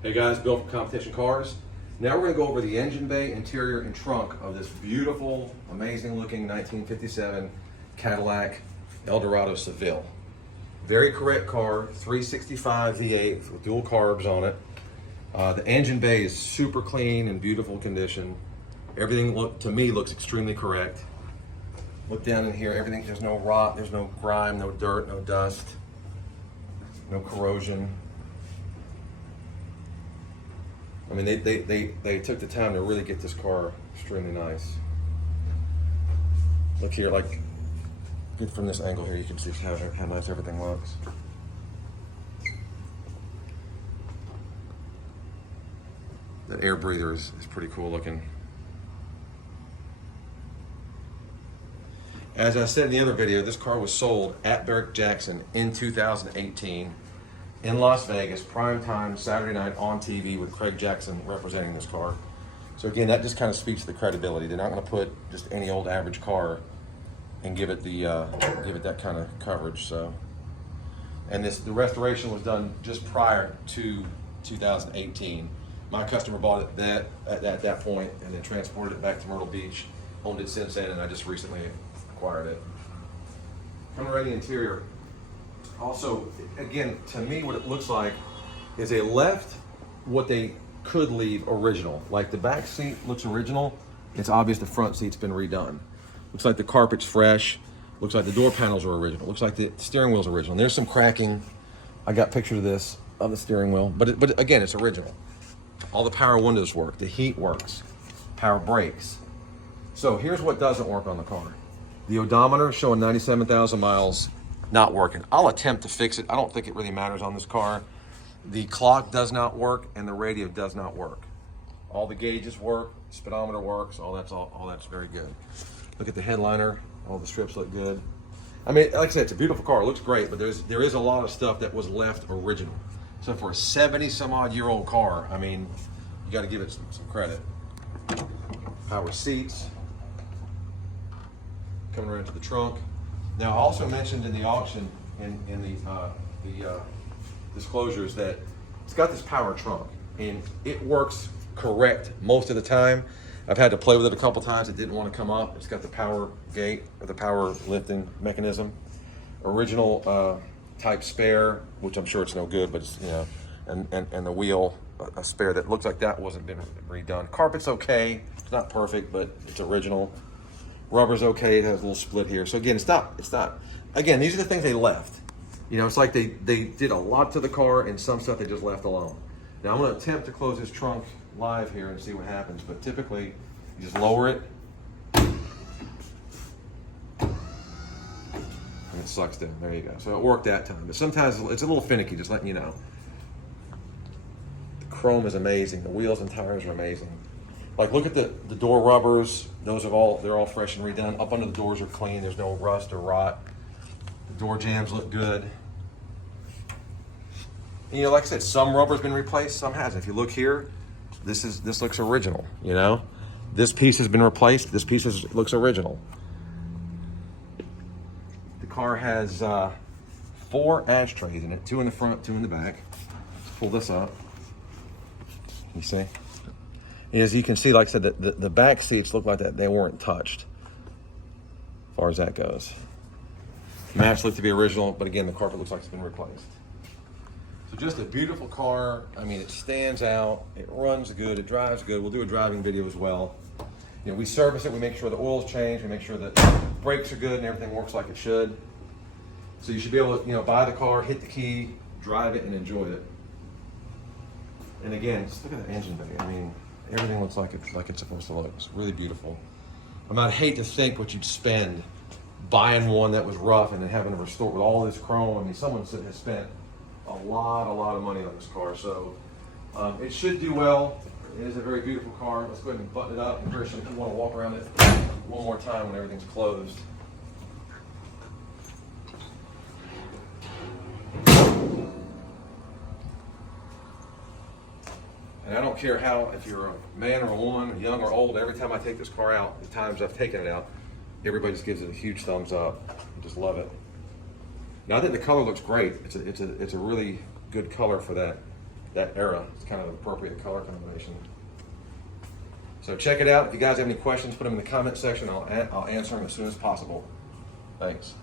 Hey guys, Bill from Competition Cars. Now we're going to go over the engine bay, interior, and trunk of this beautiful, amazing looking 1957 Cadillac Eldorado Seville. Very correct car, 365 V8 with dual carbs on it. The engine bay is super clean and beautiful condition. Everything to me looks extremely correct. Look down in here, everything, there's no rot, there's no grime, no dirt, no dust, no corrosion. I mean, they took the time to really get this car extremely nice. Look here, like, get from this angle here, you can see how nice everything looks. That air breather is pretty cool looking. As I said in the other video, this car was sold at Barrett-Jackson in 2018 in Las Vegas, prime time, Saturday night on TV with Craig Jackson representing this car. So again, that just kind of speaks to the credibility. They're not going to put just any old average car and give it that kind of coverage. So, and the restoration was done just prior to 2018. My customer bought it at that point and then transported it back to Myrtle Beach, owned it since then, and I just recently acquired it. Coming right in the interior. Also, again, to me, what it looks like is they left what they could leave original. Like the back seat looks original. It's obvious the front seat's been redone. Looks like the carpet's fresh. Looks like the door panels are original. Looks like the steering wheel's original. There's some cracking. I got pictures of this on the steering wheel, but again, it's original. All the power windows work. The heat works. Power brakes. So here's what doesn't work on the car. The odometer showing 97,000 miles. Not working. I'll attempt to fix it. I don't think it really matters on this car. The clock does not work and the radio does not work. All the gauges work, speedometer works, all that's very good. Look at the headliner, all the strips look good. I mean, like I said, it's a beautiful car, it looks great, but there is a lot of stuff that was left original. So for a 70 some odd year old car, I mean, you gotta give it some credit. Power seats. Coming right into the trunk. Now, I also mentioned in the auction, in the disclosures, that it's got this power trunk, and it works correct most of the time. I've had to play with it a couple times. It didn't want to come up. It's got the power gate, or the power lifting mechanism. Original type spare, which I'm sure it's no good, but it's, you know, and the wheel, a spare that looks like that wasn't been redone. Carpet's okay. It's not perfect, but it's original. Rubber's okay, it has a little split here. So again, it's not, again, these are the things they left. You know, it's like they did a lot to the car and some stuff they just left alone. Now I'm gonna attempt to close this trunk live here and see what happens, but typically you just lower it and it sucks in, there you go. So it worked that time, but sometimes it's a little finicky, just letting you know. The chrome is amazing, the wheels and tires are amazing. Like, look at the door rubbers. They're all fresh and redone. Up under the doors are clean. There's no rust or rot. The door jambs look good. And, you know, like I said, some rubber's been replaced, some hasn't. If you look here, this looks original, you know? This piece has been replaced. This piece looks original. The car has 4 ashtrays in it, 2 in the front, 2 in the back. Let's pull this up. You see? As you can see, like I said, the back seats look like that they weren't touched, as far as that goes. Mats look to be original, but again, the carpet looks like it's been replaced. So just a beautiful car. I mean, it stands out, it runs good, it drives good. We'll do a driving video as well. You know, we service it, we make sure the oil's changed, we make sure that brakes are good and everything works like it should. So you should be able to, you know, buy the car, hit the key, drive it, and enjoy it. And again, just look at the engine bay. I mean, everything looks like it's supposed to look. It's really beautiful. I mean, I'd hate to think what you'd spend buying one that was rough and then having to restore with all this chrome. I mean, someone has spent a lot of money on this car. So it should do well. It is a very beautiful car. Let's go ahead and button it up. And Christian, if you want to walk around it one more time when everything's closed. And I don't care if you're a man or a woman, young or old, every time I take this car out, the times I've taken it out, everybody just gives it a huge thumbs up. I just love it. Now I think the color looks great. It's a really good color for that that era. It's kind of an appropriate color combination. So check it out. If you guys have any questions, put them in the comment section. I'll answer them as soon as possible. Thanks.